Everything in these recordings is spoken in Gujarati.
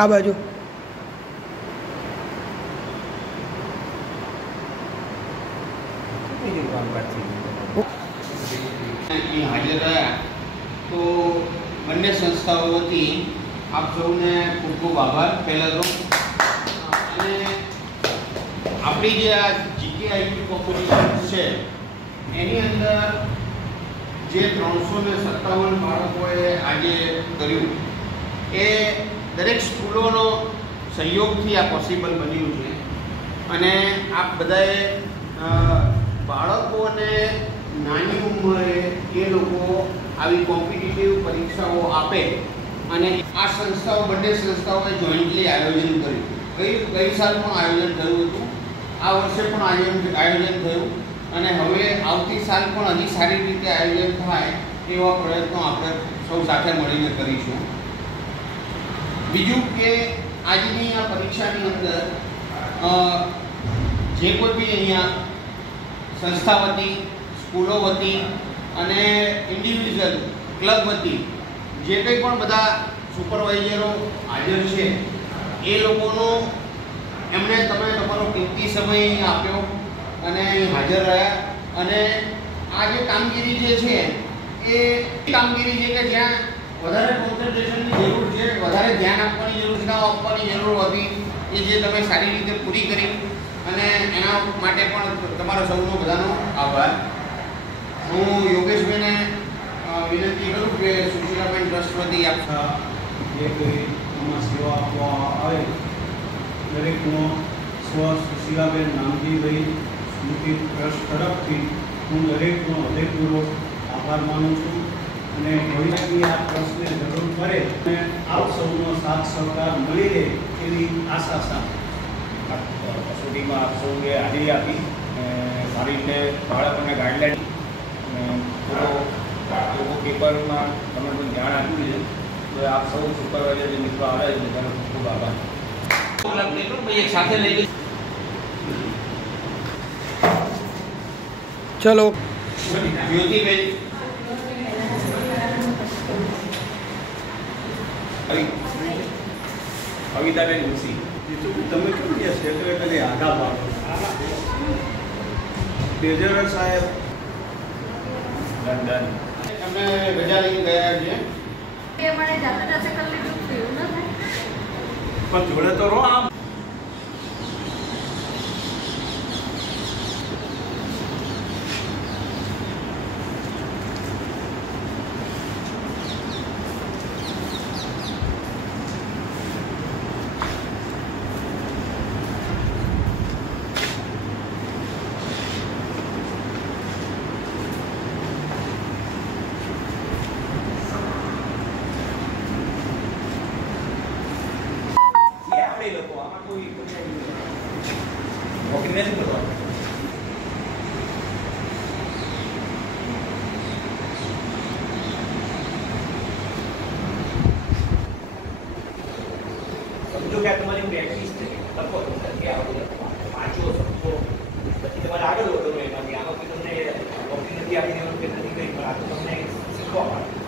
આ બાજુ હાજર રહ્યા તો બંને સંસ્થાઓ વતી આપ સૌને ખૂબ ખૂબ આભાર પહેલાં તો. અને આપણી જે આ જીકેઆઈટી કોમ્પિટિશન છે એની અંદર જે 357 બાળકોએ આજે કર્યું એ દરેક સ્કૂલોનો સહયોગથી આ પોસિબલ બન્યું છે. અને આપ બધાએ બાળકોને નાની ઉંમરે એ લોકો આવી કોમ્પિટિટિવ પરીક્ષાઓ આપે અને આ સંસ્થાઓ બંને સંસ્થાઓએ જોઈન્ટલી આયોજન કર્યું. ગઈ સાલ પણ આયોજન થયું હતું, આ વર્ષે પણ આયોજન થયું અને હવે આવતી સાલ પણ હજી સારી રીતે આયોજન થાય એવા પ્રયત્નો આપણે સૌ સાથે મળીને કરીશું. બીજું કે આજની આ પરીક્ષાની અંદર જે કોઈ બી અહીંયા સંસ્થા વતી, સ્કૂલો વતી અને ઇન્ડિવિજ્યુઅલ ક્લબ વતી જે કંઈ પણ બધા સુપરવાઇઝરો હાજર છે એ લોકોનો એમણે તમારો કિંમતી સમય આપ્યો અને હાજર રહ્યા. અને આ જે કામગીરી જે છે એ કામગીરી છે કે જ્યાં વધારે કોન્સન્ટ્રેશનની જરૂર છે, વધારે ધ્યાન આપવાની જરૂર છે, આપવાની જરૂર હતી એ જે તમે સારી રીતે પૂરી કરી અને એના માટે પણ તમારો સૌનો બધાનો આભાર. હું યોગેશભાઈને વિનંતી કરું કે સુશીલાબેન ટ્રસ્ટ વતી આપ જે કોઈ આમાં સેવા આપવા આવે દરેકનો સ્વ સુશીલાબેન નામજીભાઈ સ્મૃતિ ટ્રસ્ટ તરફથી હું દરેકનો હૃદયપૂર્વક આભાર માનું છું. અને ભવિષ્યની આ ટ્રસ્ટને જરૂર પડે અને આપ સૌનો સાથ સહકાર મળી રહે એવી આશા સાથે કસોટીમાં આપ સૌએ હાજરી આપી સારી રીતે બાળકોને ગાઈડલાઈન પૂરો પેપરમાં તમે પણ ધ્યાન આપ્યું છે. તો આપ સૌ સુપરવાઇઝર જે મિત્રો આવે છે બધાનો ખૂબ ખૂબ આભાર. સાથે લઈ ગઈ ચલો જ્યોતિબેન કવિતાબેન મુસી તમે કેમ કે સેક્રેટરી આગા પાડો ટ્રેઝરર સાહેબ લંડન અમે રજા લઈને ગયા છીએ. પણ જોડે તો રહો આમ સમજો કે તમારી પ્રેક્ટિસ છે લખો કે આવું વાંચો સમજો પછી તમારે આગળ વધો એમાંથી. આમાં કોઈ તમને નોકરી નથી આપી દેવાનું કે નથી કંઈ, પણ આ તો તમને શીખવા મળે.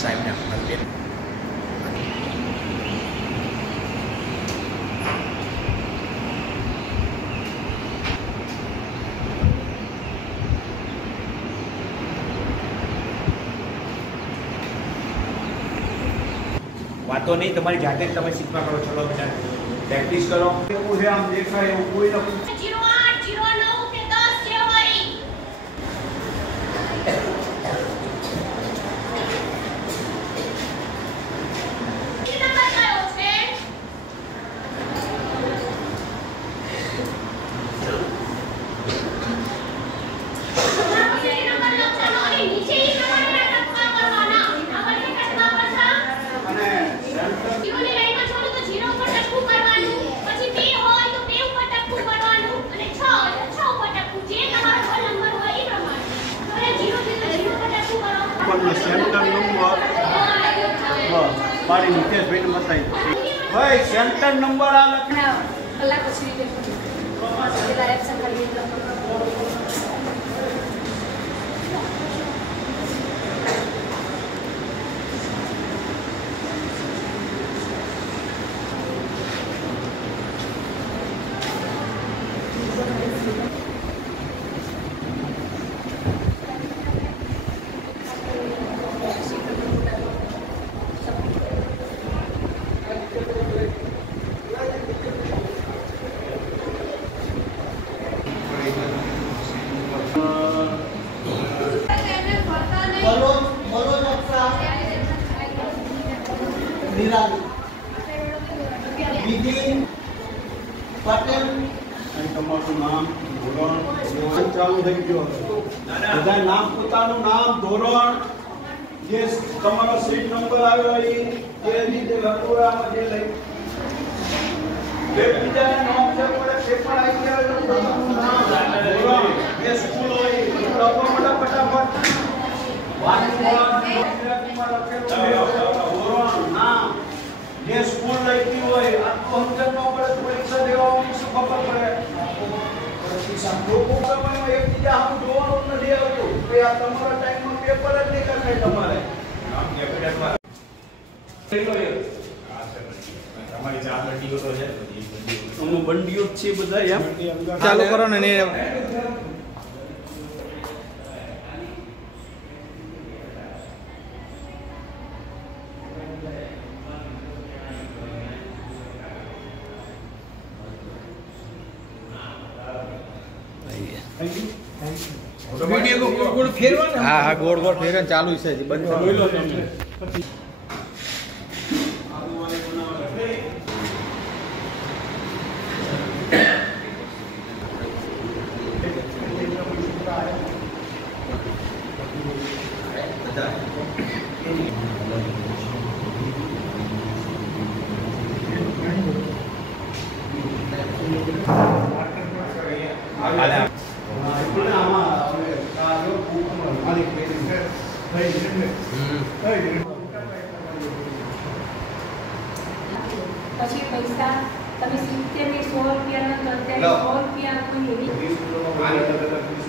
સાહેબને વાતો નહીં, તમારી જાતે જ તમે શીખવા કરો. ચલો બેટા પ્રેક્ટિસ કરો. એવું છે આમ દેખાય એવું કોઈ નથી. 08 09 કે 10 જે હોય સેન્ટર નંબર મારી નિતેશભાઈને બતાવી ભાઈ સેન્ટર નંબર આ લખી કલાક પછી પેલા એક્શન કરી વિધિ પટેલ અને તમારું નામ ધોરણ ચાલુ થઈ ગયો બધા નામ પોતાનું નામ ધોરણ જે તમારો સીટ નંબર આવ્યો એ રીતે લખવામાં જે લઈ એકબીજાને નામ છે પડે પેપર આવી ગયા તો તમારું નામ ધોરણ જે સ્કૂલ હોય લખવા માટે ફટાફટ ધોરણ નામ જે સ્કૂલ લખી હોય આ તો સમજણ ન પડે પરીક્ષા દેવાની શું ખબર પડે લોકો સમયમાં એકબીજા આમ જોવાનું નથી આવતું કે આ તમારા ટાઈમમાં પેપર જ નહીં લખાય તમારે તમારી ચાર બંડીઓ તો છે અમુક બંડીઓ જ છે બધા એમ ચાલુ કરો ને હા હા ગોળ ગોળ ફેરે ચાલુ છે બંધ બોલો તમે પછી પૈસા તમે 70 ને 100 રૂપિયાના તો અત્યારે 100 રૂપિયા કોઈ એવી